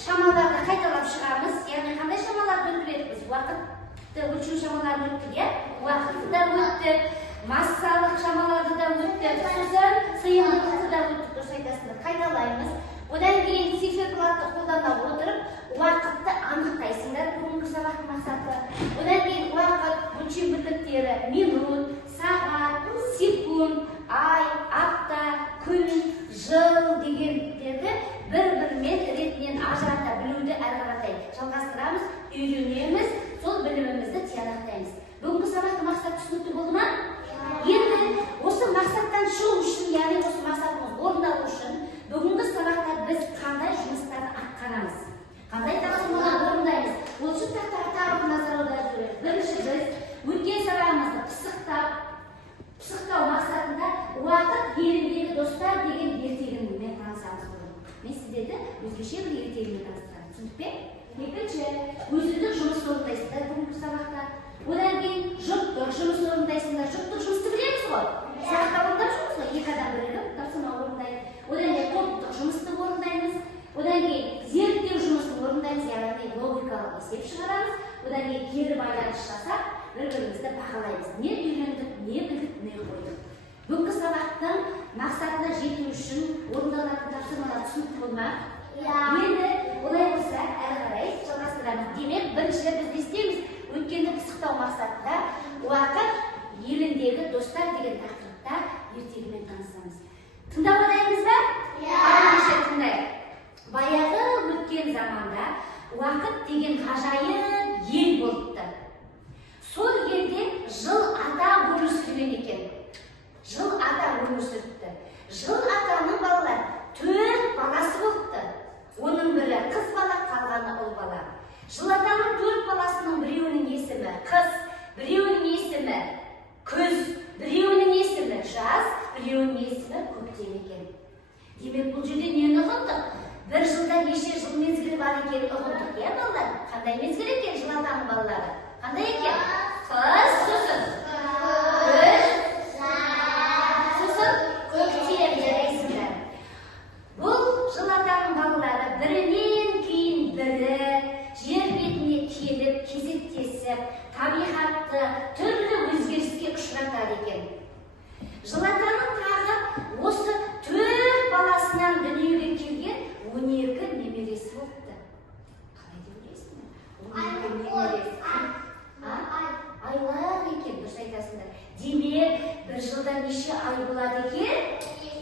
шамаларды қайталап шығамыз. Яғни қандай шамаларды өтіп біз? Уақытты өлшеу шамаларын өттік, иә? Уақытты да өттік, массалық шамаларды да өттік, сосын сыйымдылықты да өттік, дұрыс айтасыңдар. Қайталаймыз. Одан кейін циферблатты қолдана отырып, уақытты анықтайсыңдар, бүгінгі сабақтың мақсаты. Одан кейін уақыт өлшем бірліктері минут, сағат, секунд, ай, апта, күн, жыл дегендерді бір-бірімен ретінен ажырата білуді әрі қаратай жалғастырамыз, үйренеміз, сол білімімізді тиянақтаймыз. Бүгінгі сабақтың мақсаты түсінікті болды ма? Енді осы мақсаттан шығу үшін, яғни осы мақсатымыз орындалу үшін, бүгінгі сабақта біз қандай жұмыстарды атқарамыз? Қандай тапсырмалар орындаймыз? Ол үшін тағы назар аударып жүрміз. Бірінші біз өткен сабағымызды пысықтау мақсатында уақыт еліндегі достар деген ертегімен танысамыз. Мен сіздерді өзгеше бір ертегімен таныстырамын. Түсіндік пе? Екінші, өзіндік жұмыс орындайсыздар бүгінгі сабақта. Одан кейін жұптық жұмыс орындайсыңдар. Жұптық жұмысты білеміз ғой? Сабақта орындап жүрміз ғой? Екі адам бірігіп тапсырма орындайды. Одан кейін топтық жұмысты орындаймыз. Одан кейін зерттеу жұмысын орындаймыз, яғни логикалық есеп шығарамыз. Одан кейін кері байланыс жасап, бір-бірімізді бағалаймыз. Не үйрендік, не білдік, не қойдық. Бүгінгі сабақтың мақсатына жету үшін орындалатын тапсырмалар түсінікті болмақ. Енді олай болса, әрі қарай жалғастырамыз. Демек, біріншілер біз не істейміз? Өткенді пысықтау мақсатында уақыт еліндегі достар деген тақырыпта ертегімен танысамыз. Тыңдап отырмыз ба? Тыңдайық. Баяғы өткен заманда уақыт деген ғажайып ел болыпты. Сол елде жыл ата өмір сүрген екен. Жыл ата өмір сүріпті. Жыл атаның балалары 4 баласы болыпты. Оның бірі қыз бала, қалғаны ұл бала. Жыл атаның 4 баласының біреуінің есімі қыз, біреуінің есімі күз, біреуінің есімі жаз, біреуінің есімі көктем екен. Демек, бұл жерде нені ұғындық? Бір жылда неше жыл мезгілі бар екенін ұғындық, иә балалар? Қандай мезгіл екен жыл атаның балалары? Қандай екен? Қыс, сосын күз, сосын көктем, жарайсыңдар. Бұл жыл атаның балалары бірінен кейін бірі жер бетіне келіп, кезектесіп, табиғатты түрлі өзгеріске ұшыратады екен. Жыл атаның тағы осы 4 баласынан дүниеге келген 12 немересі болыпты. Қалай деп ойлайсыңдар? 12 немересі. Айлар екен, дұрыс айтасыңдар. Демек, бір жылда неше ай болады екен?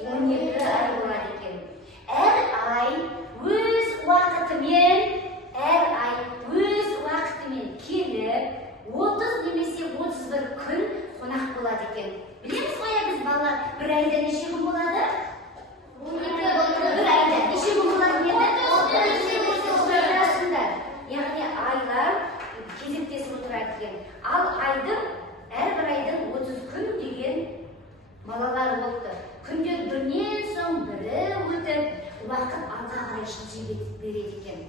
12 ай болады екен. Әр ай өз уақытымен келіп, 30 немесе 31 күн қонақ болады екен. Білеміз ғой, біз балалар, бір айда неше күн болады? 12 бір айда неше күн болады еді? Яғни айлар кезектесіп отырады екен. Ал әрбір айдың 30 күн деген балалар болыпты. Күндер бірінен соң бірі өтіп, уақыт алға қарай жылжи береді екен.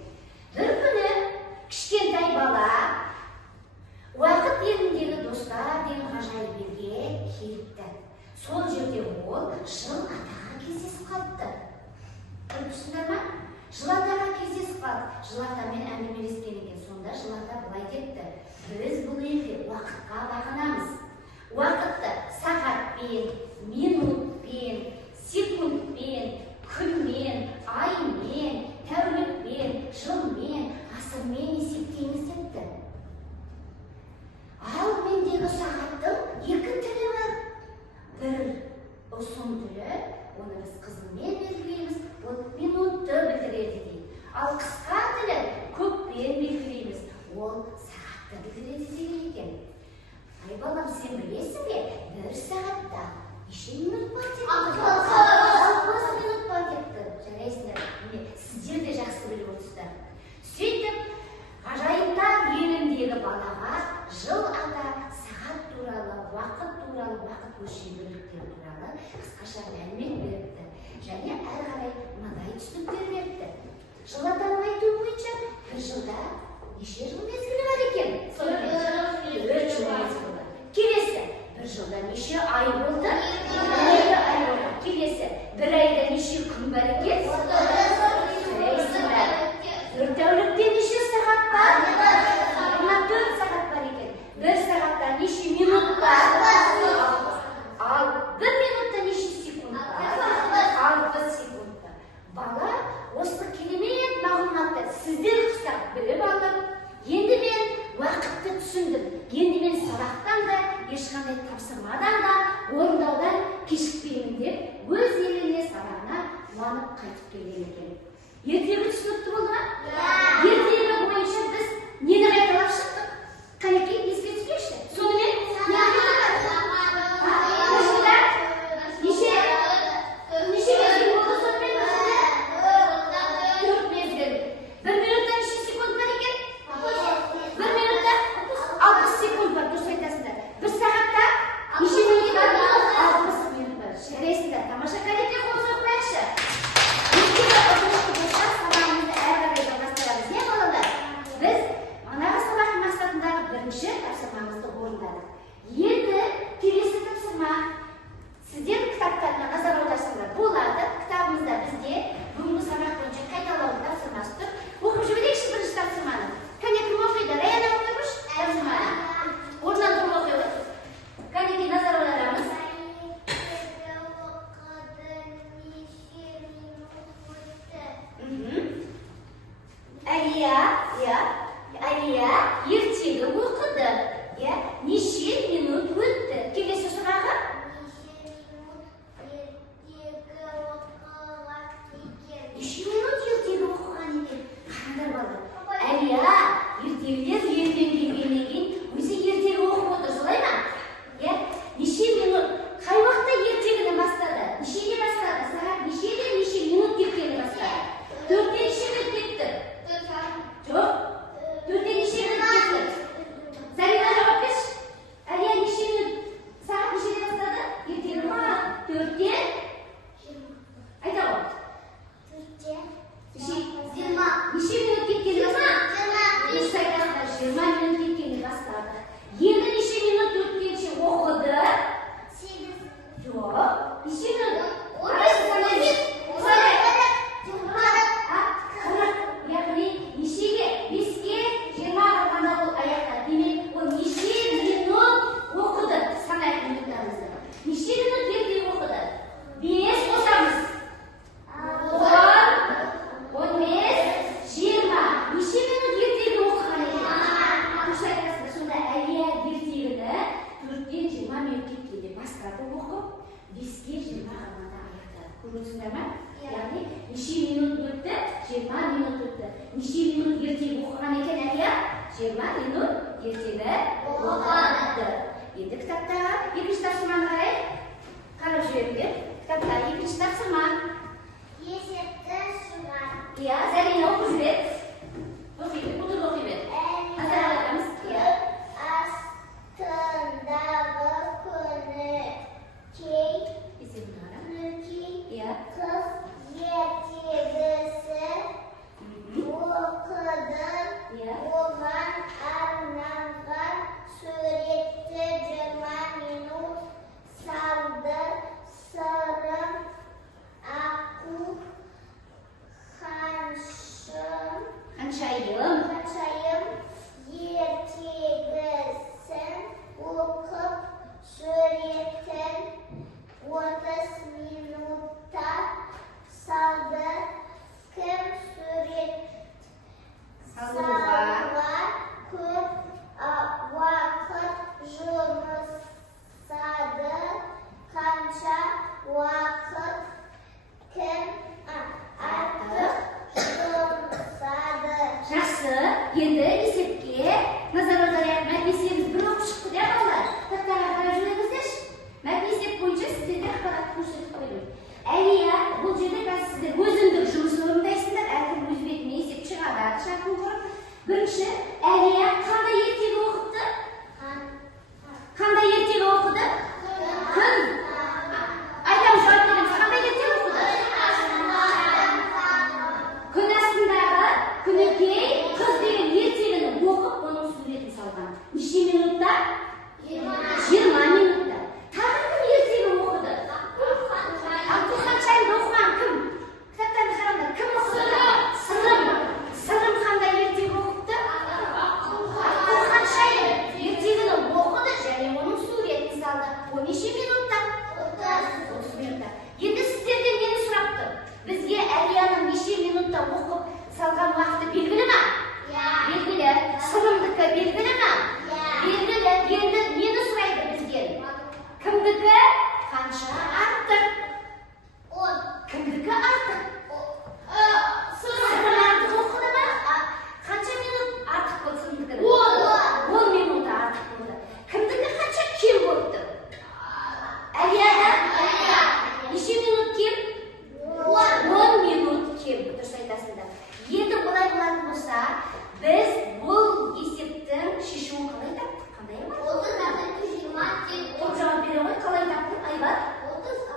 Бір күні кішкентай бала уақыт еліндегі достар деген ғажайып елге келіпті. Сол жерде ол жыл атаға кездесіп қалыпты. Көрдіңіздер ме? Жыл атаға кездесіп қалды. Жыл атамен әңгімелескен екен. Сонда жыл ата былай депті: біз бұл елде уақытқа бағынамыз. Уақытты сағатпен, минутпен, секундпен, күнмен, аймен, тәулікпен, жылмен, ғасырмен есептейміз депті. Ал мендегі сағаттың 2 түрі бар. Бір ұзын түрі, оны біз қызылмен белгілейміз, ол минутты білдіреді дейді. Ал қысқа түрі көкпен белгілейміз, ол сағатты білдіреді деген екен. Ай балам, сен білесің бе? Бір сағатта неше минут бар депті? 60 минут бар депті. Жарайсыңдар, сіздер де жақсы біліп отырсыздар. Сөйтіп, ғажайыптар еліндегі балаға жыл ата сағат туралы, уақыт өлшем бірліктері туралы қысқаша мәлімет беріпті. Және әрі қарай мынадай түсініктер беріпті. Жыл атаның айтуы бойынша бір жылда неше жыл мезгілі бар екен? 4 жыл мезгілі бар. Келесі, бір жылда неше ай болды? 12 ай болды. Келесі, бір айда неше күн бар екен? Бір Әлия ертегі оқыды. Неше минут өтті? Келесі сұрағы? Неше минут ертегі оқыған екен? Қандай бала? Әлия ертегілер ертең келгеннен кейін өзі ертегі оқып отыр, солай ма? Неше минут? Қай уақытта ертегіні бастады? Нешеде бастады? Сағат неше минут кеткені бастады? 4-те неше минут кетті? Жоқ. 4-те неше минут кетті? Зарина жауап берші. Әлия неше минут? Сағат нешеде бастады? Ертегі 4-те? Айта ғой. 4-те? Неше минут кеткені бастады? 20 минут кеткені бастады. Енді неше минут өткенше оқыды? 8. Жоқ. Неше минут? Яғни нешеге? 5-ке 20 қалғанда ол аяқтады. Демек, ол неше минут оқыды? Санайық минуттарымызды. Неше минут ертегі оқыды? 5 қосамыз. 10, 15, 20. Неше минут ертегі оқыған екен? Дұрыс айтасыздар. Сонда Әлия ертегіні 4-тен 20 минут кеткенде бастады оқып, 5-ке 20 қалғанда аяқтады. Көріп отырсыңдар ма? Яғни неше минут өтті? 20 минут өтті. Неше минут ертегі оқыған екен Әлия? 20 минут ертегі оқыды. Енді кітаптағы екінші тапсырманы қарап жіберіңдер. Кітаптағы екінші тапсырма. Есепті шығар. Зарина оқып жүреді. Оқиды, бұтыр оқи бер. Астындағы күні кей қыз ертегісі оқыды. Оған арналған суретті 20 минут салды. Сырым, аққу, ханшайым ертегісін оқып суретін 30 минутта салды. Кім сурет салуға көп уақыт жұмсады? Қанша уақыт? Кім артық жұмсады? Жақсы, енді есепке назар аударайық. Мәтін есебіміз бір оқып шықты, балалар. Кітаптарға қарап жүріңіздерші. Мәтін есеп бойынша сіздерге ақпарат көрсетіп қойдым. Әлия, бұл жерде қазір сіздер өзіндік жұмысын орындайсыңдар, әркім өз бетімен есеп шығарады, шартын құрып. Бірінші, Әлия қандай ертегі оқыпты? Қандай ертегі оқыды? Күн. Айтамыз, жауап береміз. Қандай ертегі оқыды? Күн астындағы күнікей қыз деген ертегіні оқып, оның суретін салған. Неше минутта? 20 минутта. Тағы кім ертегі оқыды? Аққу ханшайымды оқыған кім? Кітаптарды қараңдар. Кім оқыды? Сырым қандай ертегі оқыпты? Аққу ханшайым ертегіні оқыды және оның суретін салды. О неше минутта? 30 минутта. Енді сіздерден мені сұрапты. Бізге Әлияның неше минутта оқып салған уақыты белгілі ма? Белгілі. Сырымдікі белгілі ма? Белгілі. Енді нені сұрайды бізден? Кімдікі қанша артық? Кімдікі артық? Сырым артық оқыды ма? Қанша минут артық болды сырымдікі? 10 минут артық болды. Кімдікі қанша кем болыпты? Әлияда? Неше минут кем? 10 минут кем. Дұрыс айтасыңдар. Енді олай болатын болса, біз бұл есептің шешуін қалай таптық? Қандай ма? 30 жауап бере ғой, қалай таптық? Айбар? 30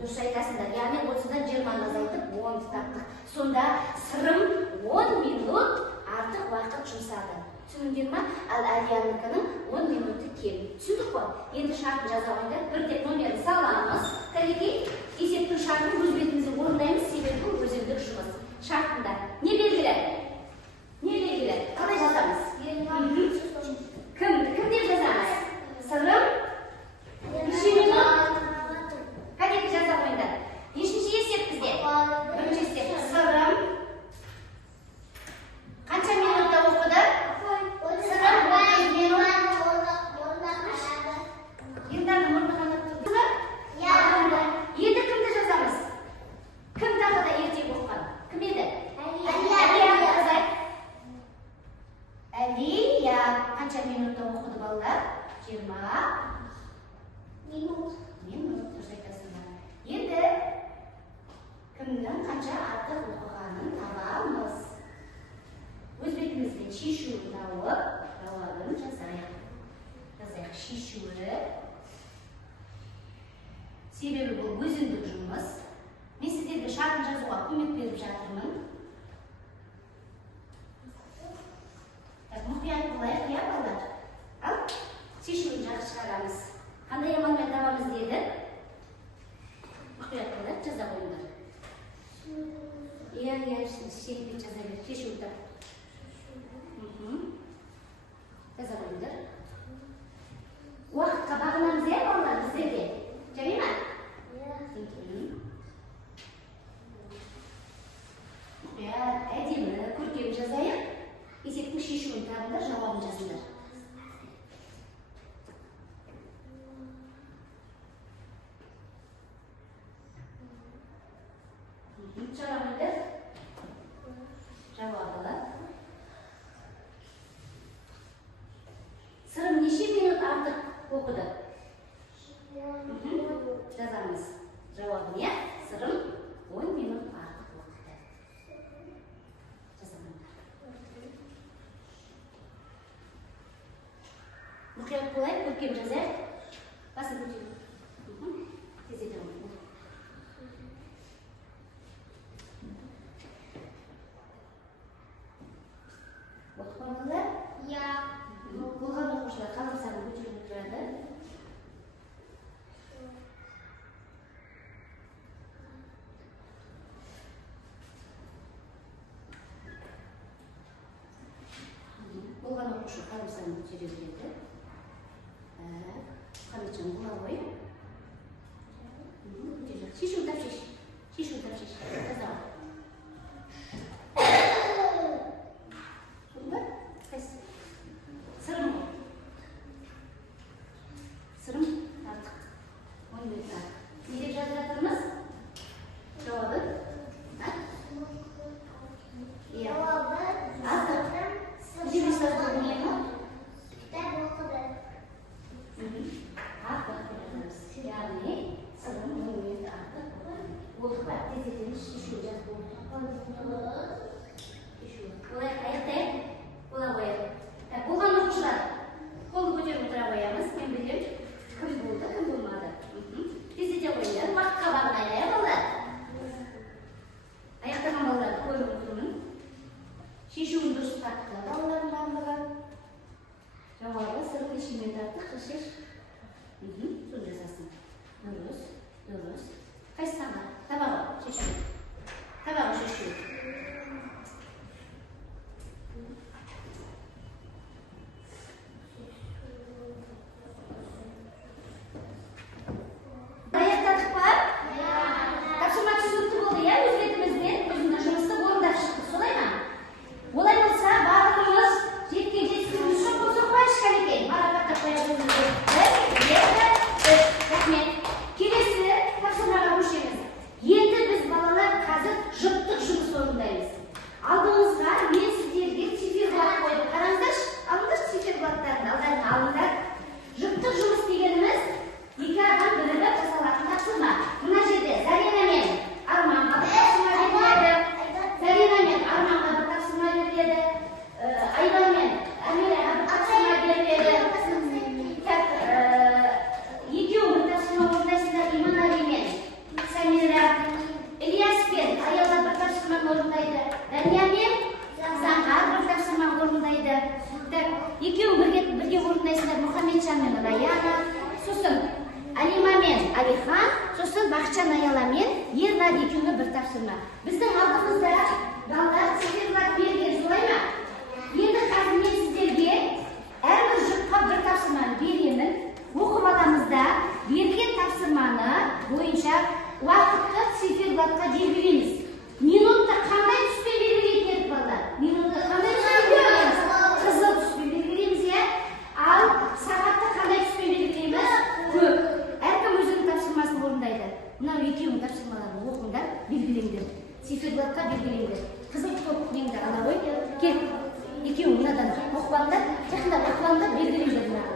дұрыс айтасыңдар. Яғни 30-дан 20-ны азайтып 10-ды таптық. Сонда сырым 10 минут артық уақыт жұмсады. Түсіндіңдер ма? Ал Әлиянікінің 10 минуты кем. Түсіндік қой? Енді шартын жаза қойыңдар. Бір тек номерін саламыз. Кәлекей, есептің шартын өз бетімізде орындаймыз, себебі өзіндік жұмыс. Шартында. Не белгілі? Не белгілі? Қалай жазамыз? Кім деп жазамыз? Сырым? Неше минут? Кәлекей жаза қойыңдар. Нешінші есеп бізде? Бірінші есеп. Сырым 20 minut. Dұрыс айтасыңдар. Енді кімнің қанша артық оқығанын табамыз. Өз бетімізбен шешуін тауып, жауабын жазайық. Шешуі. Себебі бұл өзіндік жұмыс. Мен сіздерге шартын жазуға көмек беріп жатырмын. Мұқият болайық, иә балалар? Ал, шешуін жақсы шығарамыз. Қандай амалмен табамыз деді? Мұқият болайық, жаза қойыңдар. Иә, шешуін жаза бер, шешуін тап. Жаза қойыңдар. Уақытқа бағынамыз, иә балалар, біздерге? Жарай ма? Әдемі, көркем жазайық. Есептің шешуін табыңдар, жауабын жазыңдар. Жарамыңдар. Жауабы. Сырым неше минут артық оқыды? Жазамыз. Жауабын, иә? Сырым 10 минут артық оқыды. Жазамыңдар. Мұқият болайық, көркем жазайық. Басын көтеріп. Тездете қойыңдар. Оқып қойдыңыздар? Иә. Болған оқушылар қаламсағын көтеріп отырады. Болған оқушы қаламсағын көтеріп отырады. Қамытжан бола ғой. Шешуін тап шеш. Шешуін тап шеш. Таза. Сырым. Сырым артық. 10 минут артық. Не деп жазып жатырмыз? Жауабы? Иә. Артық. Неше сағат оқыды? Кітап оқыды. Артық деп жатырмыз. Яғни сырым 10 минут артық оқыды. Болды ба? Тездетеміз, шешуін жазып болды. Олай аяқтайық. Бола қояйық. Болған оқушылар, қолды көтеріп отыра қоямыз. Мен білем, кім болды, кім болмады. Тездете қойыңдар. Уақытқа бағынайық, иә балалар? Аяқтаған балаларды көріп отырмын. Шешуін дұрыс тапты балалардың барлығы. Жауабы сырым неше минут артық, шеш. Соны жазасың. Дұрыс, дұрыс. Қайсы таңға? Табағы шешу. Табағы шешу. Екеуін бірге орындайсыңдар, Мұхаммеджан мен Раяна, сосын Алима мен Алихан, сосын Бақытжан Аяла мен Ернар екеуіне бір тапсырма. Біздің алдымызда балдар цифрлар берген, солай ма? Енді қазір мен сіздерге әрбір жұпқа бір тапсырманы беремін. Оқып аламыз да берген тапсырманы бойынша уақытты цифрларға белгілейміз. Минутты қандай түспен белгілейтін едік балдар? Минутты қандай түспен белгілейміз? Қызыл түспен белгілейміз, иә? Ал сағатты қандай түспен белгілейміз? Көк. Әркім өзінің тапсырмасын орындайды. Мынау екеуінің тапсырмаларын оқыңдар, белгілеңдер. Цифрларға белгілеңдер. Қызыл көк неңді ала ғой. Кел. Екеуің мынадан оқып алыңдар, жақында оқып алыңдар, белгілеңдер мынаны.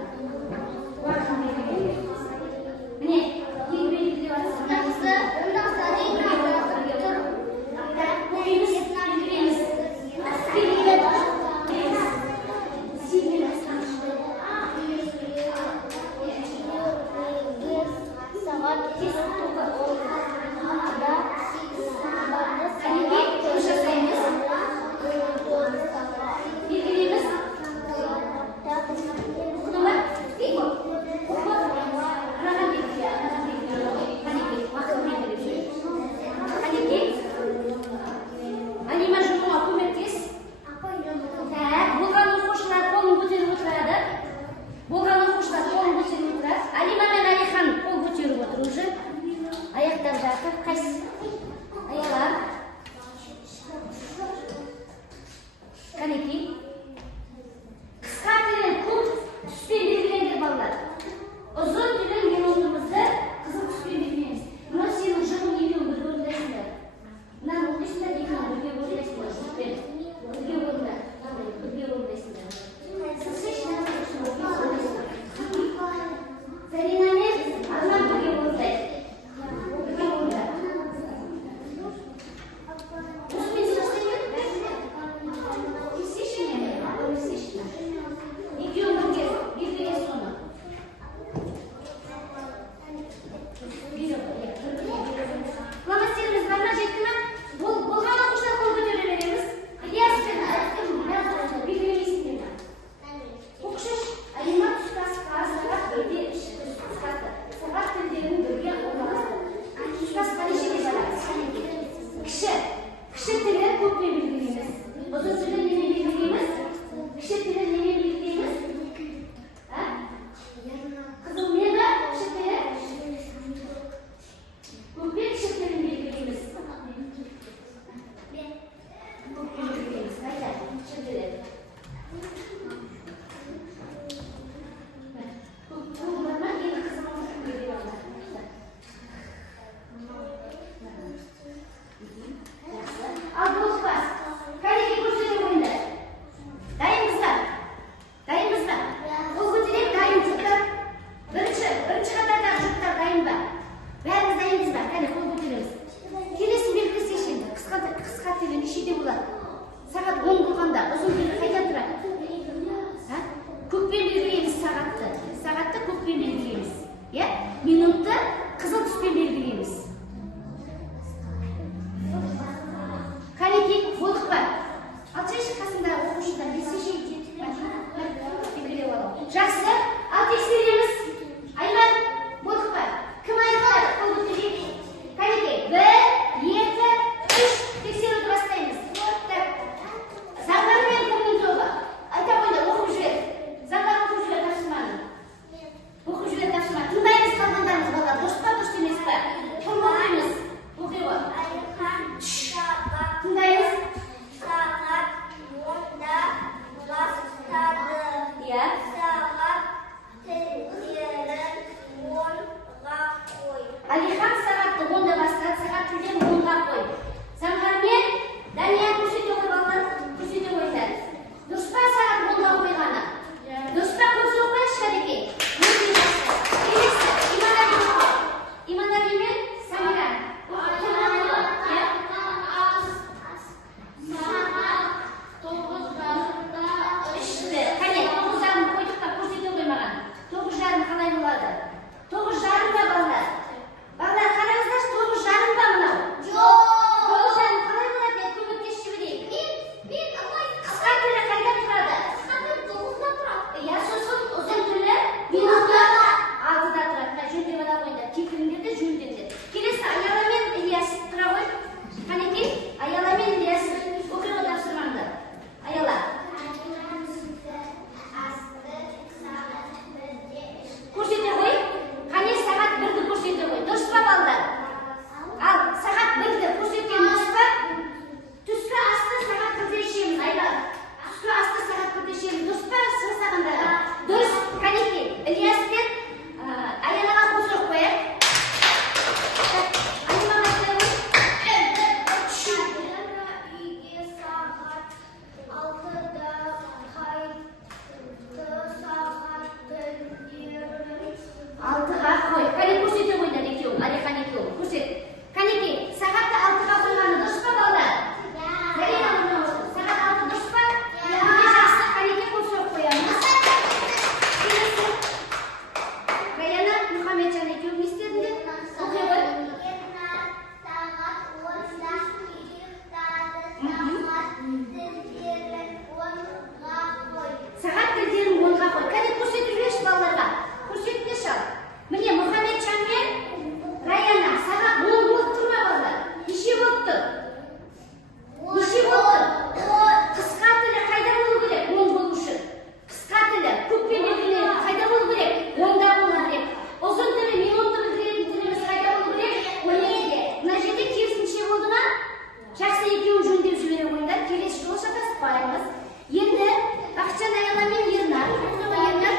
көкпен белгілейміз. Ұзын тілін немен белгілейміз? Кіші тілін немен белгілейміз? Қызылмен бе? Кіші тілі? Көкпен кіші тілін белгілейміз. Көкпен белгілейміз. Қайда? Кіші тілі. Минутты қызыл түспен белгілейміз. Қанекей, болдық ба? Алшайшы қасында оқушыдан бесешей белгілеп алу. Жақсы, ал тексереміз. Айман, болдық ба? Кім айтылады? Қол көтерейік. Қанекей, 1, 2, 3 тексеруді бастаймыз. Заңдар мен көңіл тобы. Айта қойды, оқып жүреді. Заңдар оқып жүреді, тапсырманы. Оқып жүреді, тапсырманы. Тыңдаймыз қалғандарымыз балалар. Дұрыс па, дұрыс емес па? Кім оқимыз? Оқи ғой. Тыңдаймыз. Сағат 10-да бастады. Иә. Сағат тілдерін 10-ға қой. Алихан сағатты 10-да бастады, сағат тілдерін 10-ға қой. Заңғармен Дания көрсете ғой балалар, көрсете қойса. Дұрыс па сағат 10-ға қойғаны? Дұрыс па көзі оқайыншы Қадеке? Келесі, Иманали мен Самира. Қане, 9-жарым қойдық па, көрсете қоймаған. 9-жарым қалай болады? 9-жарым ба балалар? Балалар, қараңыздаршы, 9-жарым ба мынау? Жоқ. 9-жарым қалай болады? Мен көмектесіп жіберейін. Қысқа тілі қайда тұрады? Иә, сосын ұзын тілі минутта 6-да тұрады. Жөндеп ала қойыңдар. Кекіріңдерді жөндеңдер. Келесі Аяла мен Ильяс тұра ғой. Қанекей, Аяла мен Ильяс оқиға тапсырмаңдар. Аяла. Көрсете ғой. Қане сағат 1-ді көрсете ғой. Дұрыс па балдар? Ал сағат 1-ді көрсеткен дұрыс па? Түскі асты сағат 1-де ішеміз. Айла. Түскі асты сағат 1-де ішеміз. Дұрыс па? Сұрасағандағы. Дұрыс. Қанекей, Ильяс пен Аялаға қосып қояйық. Анимаға қояйық. Үйге сағат 6-да қайтты. Сағат тілдерін 6-ға қой. Қане көрсете қойдар екеуің, Алихан екеуің. Көрсет. Қанекей, сағатты 6-ға қойғаны дұрыс па балдар? Зарина Нұрманова, сағат 6 дұрыс па? Өте жақсы. Қанекей қосып қоямыз. Келесі. Раяна Мұхамеджан екеуің не істедіңдер? Оқи ғой. сағат 10-да ұйықтады. Сағат тілдерін 10-ға қой. Сағат тілдерін 10-ға қой. Қане көрсетіп жүрші балаларға. Көрсетіңдерші ал. Міне Мұхамеджан мен Раяна сағат 10 болып тұр ма балалар? Неше болып тұр? Неше болып тұр? Қысқа тілі қайда болу керек? 10 болу үшін. Қысқа тілі көкпен белгілейді. Қайда болу керек? 10-да болу керек. Ұзын тілі минутты білдіретін тіліміз қайда болу керек? 12-де. Мына жерде керісінше болды ма? Жақсы екеуін жөндеп жібере қойыңдар. Келесі жолы шатаспаймыз. Енді Бақытжан Аяла мен Ернар. Ернар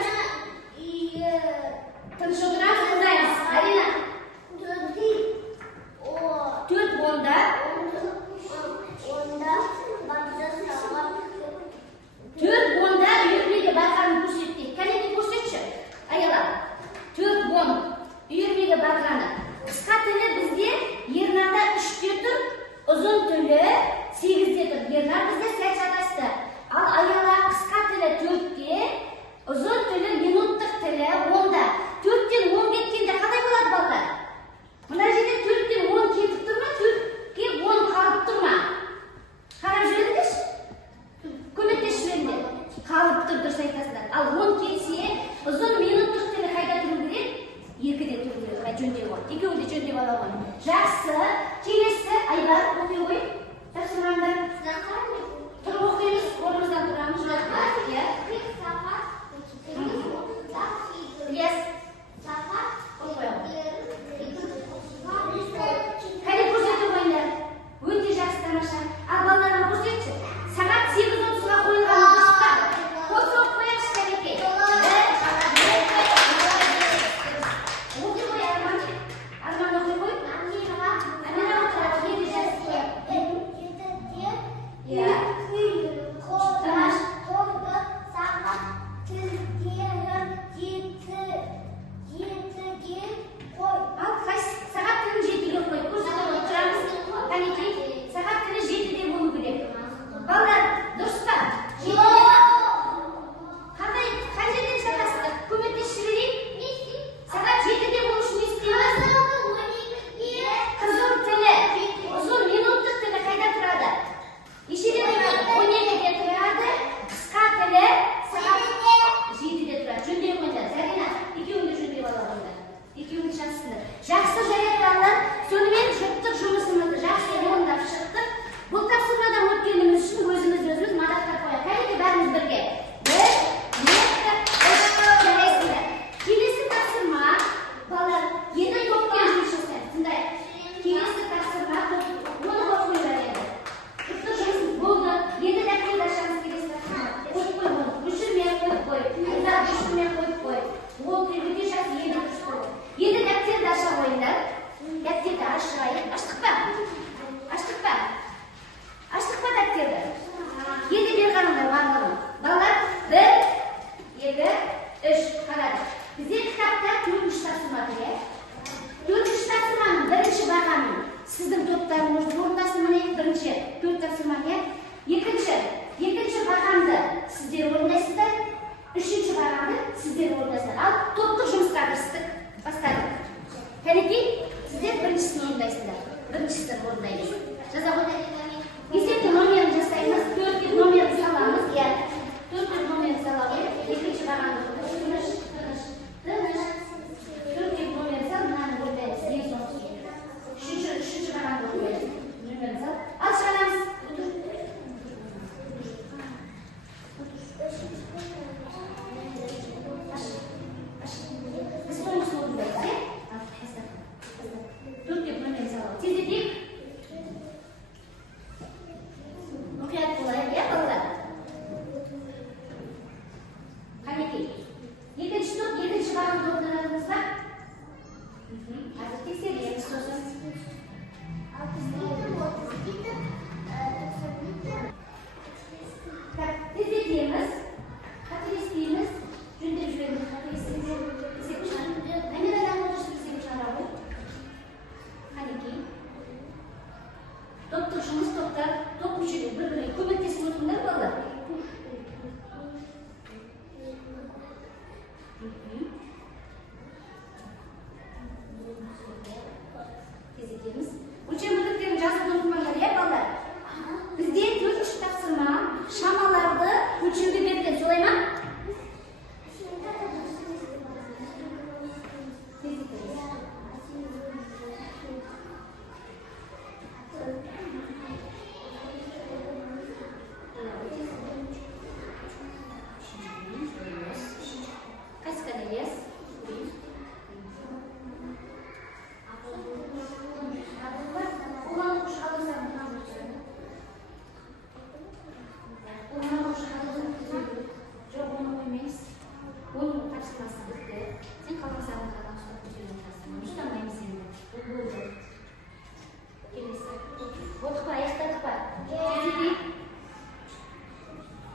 Ketdik.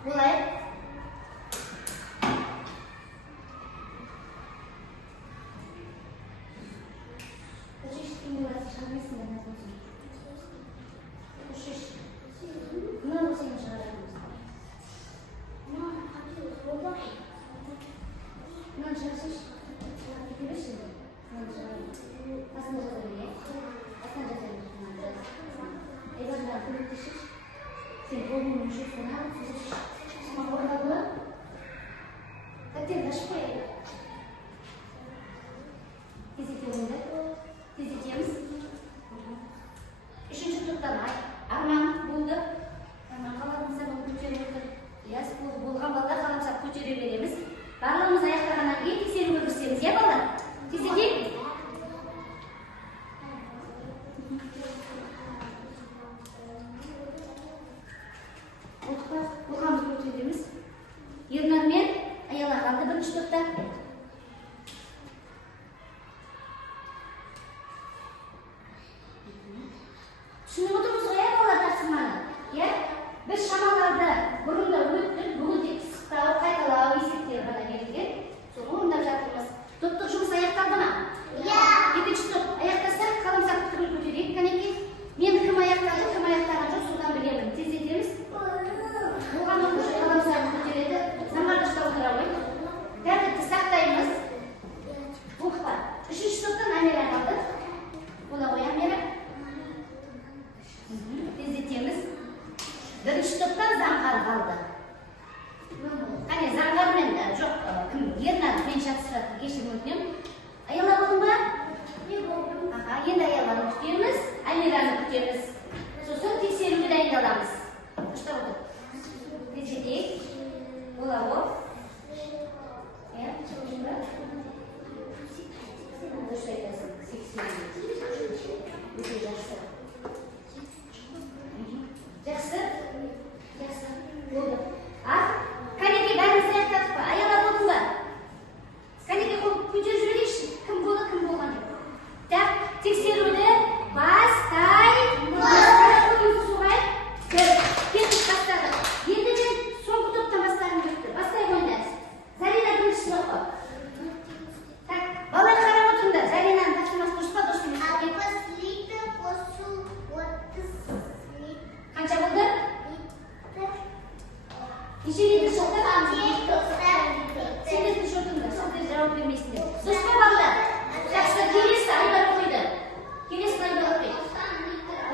Bo'lay. Bарлығымыз аяқтағаннан кейін тексеруге кірісеміз, иә балалар? Тездетейік. Қолғамызды көтереміз. Ернар мен Аялар қалды бірінші топта. Түсініп отырмыз ғой, балалар тапсырманы? Иә? Біз шамаларды бұрында өттік, бүгін тек пысықтау, қайталау, есептері ғана берілген. Соны орындап жатырмыз. Топтық жұмыс аяқталды ма? Иә. Екінші топ аяқтасақ, қаламсақты түгіл көтерейік, кәнекей. Мен кім аяқтаған жоқ, содан білемін. Тездетеміз. Оған оқушы қаламсақты көтереді, замандышта отыра ғой. Тәртіпті сақтаймыз. Оқпа. Үшінші топтан Амира қалды. Бола ғой, Амира. Тездетеміз. Бірінші топтан Заңғар қалды. Қане, Заңғармен жоқ, кім? Ернар, мен шатыстыратын кешірім өтінем. Аялар болдың ба? Енді Аяларды күтеміз, Амираны күтеміз. Сосын тексеруге дайындаламыз. Ұшта отыр. Тездетейік. Бола ғой. Дұрыс айтасың. 80. Өте жақсы. Жақсы. Болды. Кәнекей бәріміз аяқтадық па? Аялар болдың ба? Кәнекей көтер жүрейікші. Кім болды, кім болған жоқ. Так, тексеруді бастаймыз. Кеттік бастады. Енді мен соңғы топтан бастағым өтті. Бастай қойыңдар. Зарина біріншісін оқы. Так, балалар қарап отырыңдар. Заринаны тапсырмасы дұрыс па, дұрыс емес пе? Қанша болды? Неше литр шықты? Сендер тыныш отырыңдар, сендер жауап бермейсіңдер. Дұрыс па, балалар? Жақсы, келесі Айдар оқиды. Келесі Айдар оқиды.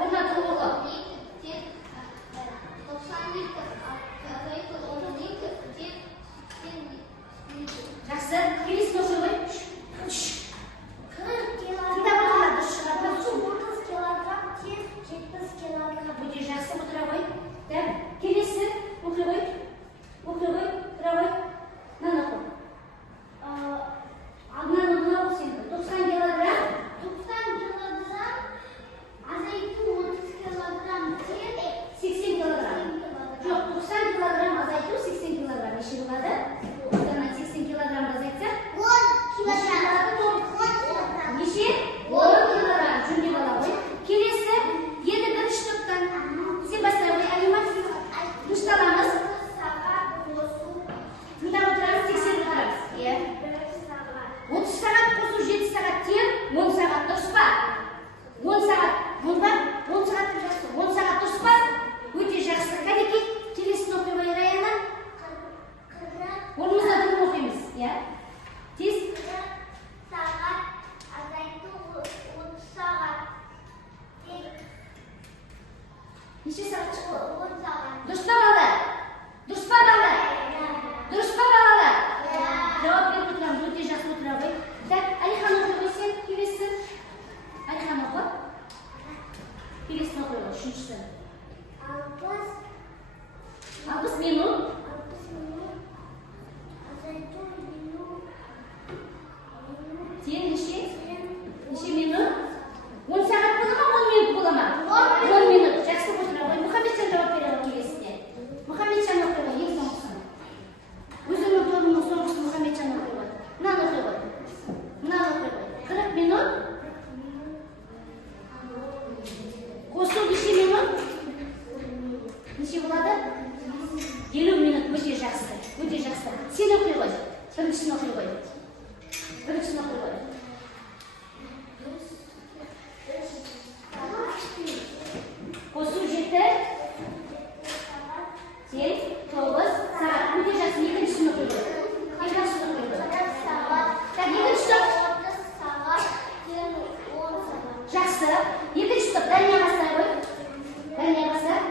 Орнатылып оқы. Жақсы, келесін оқы ғой. Тыңдап отырыңдар, дұрыс шығарды. Өте жақсы, отыра ғой. Келесі оқи ғой. Оқи ғой, тұра ғой. Мынаны оқы. Алдынан орнына оқы сен. 90 килограмм. 80 килограмм. Жоқ, 90 килограмм азайту, 80 килограмм. Неше болады? Одан 80 килограмм азайтсақ? 10 килограмм. Неше? 10 килограмм. Жөнде бала ғой. Келесі, енді бірінші топтан. Сен бастай ғой, Алима. Дұрысталамыз. Тыңдап отырамыз, тексеріп отырамыз. 30 сағат қосу 7 сағат тең, 10 сағат дұрыс па? 10 сағат, 10 ба? 10 сағат жақсы, 10 сағат дұрыс па? Өте жақсы. Кәнекей, келесін оқи қойыр Аяна. Орнымызда тұрып оқимыз. Тез. Неше сағат шықты? 10 сағат. Дұрыс па балалар? Дұрыс па балалар? Дұрыс па балалар? Жауап беріп отырамыз, өте жақсы отыра ғой. Так, Алихан оқи ғой сен, келесін. Алихан оқы. Келесін оқи ғой, үшіншісі. 60 минут. Тең неше? Неше минут? 10 сағат бола ма, 10 минут бола ма? 10 минут. Жақсы отыра ғой. Мұхаммед сен жауап бере ғой келесіне. Nechta bo'ladi? 50 minut o'ta yaxshi. O'ta yaxshi. Sen o'qiy qo'y. Birinchisini o'qiy qo'y. Birinchisini o'qiy qo'y. Qo'shuvchisi 8, 9 soat. O'ta yaxshi. Ikkinchisini o'qiy qo'y. Ikkinchisini o'qiy qo'y. Tak, ikkinchi stop. Yaxshi. Ikkinchi stop. Daniya bosar qo'y. Daniya bosar.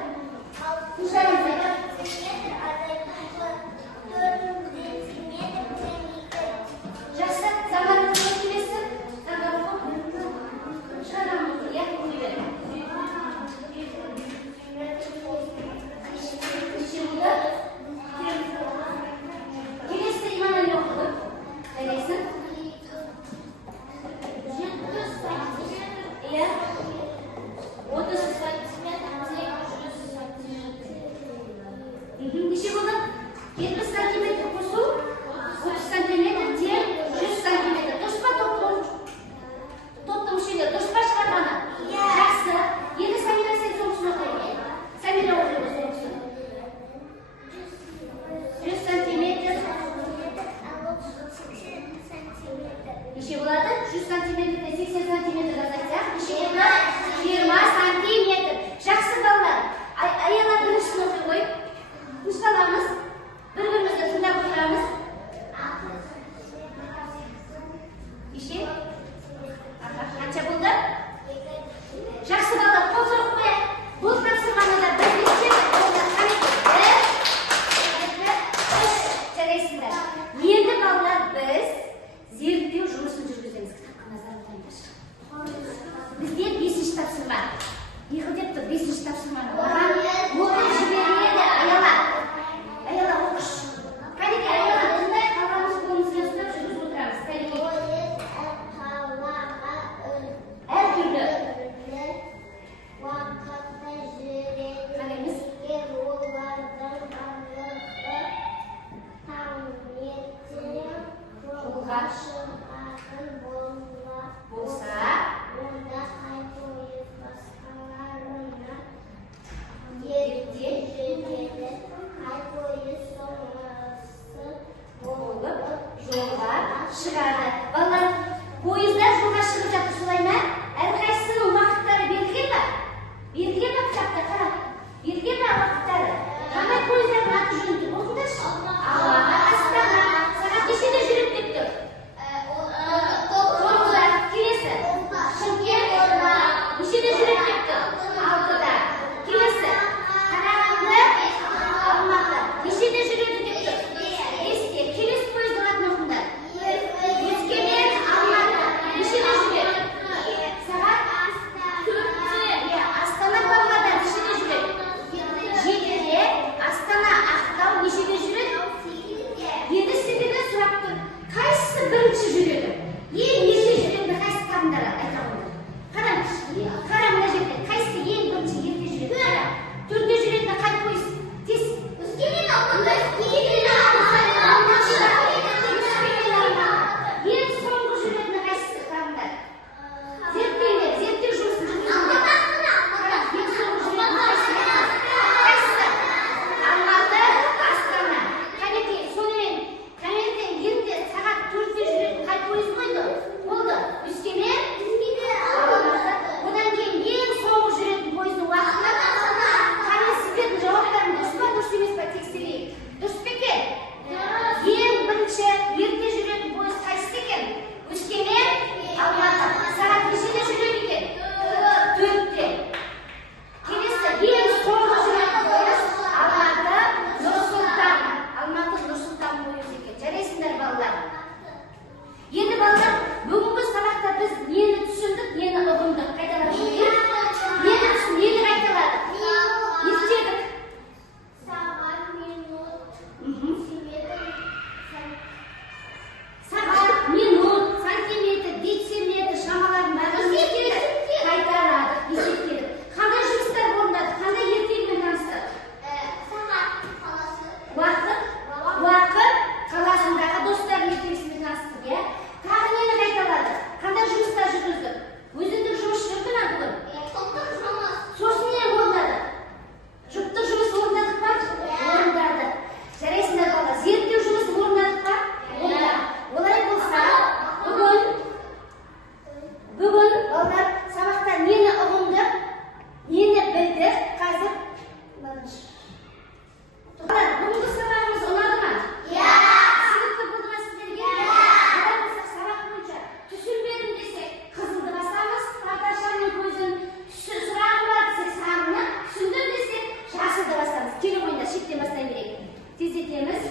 Kelib o'ynab, shekillasdan berek. Tezletamiz.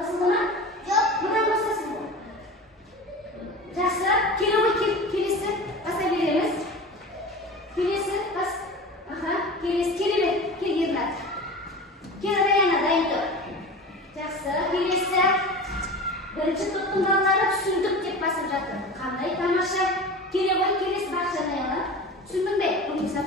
Asılına? Yok. Buradan basasın. Yaxshi. Kelisi. Basa beramiz. Kelisi, bas. Aha, kelisi, kelib. Kel yerine. Kel yana dayan tur. Yaxshi. Kelisi. Birinchi to'xtamlarni tushundik deb basib жатыр. Qanday tomosha? Kelib kelisi baxshana yana. Tushundingmi? Buni hisob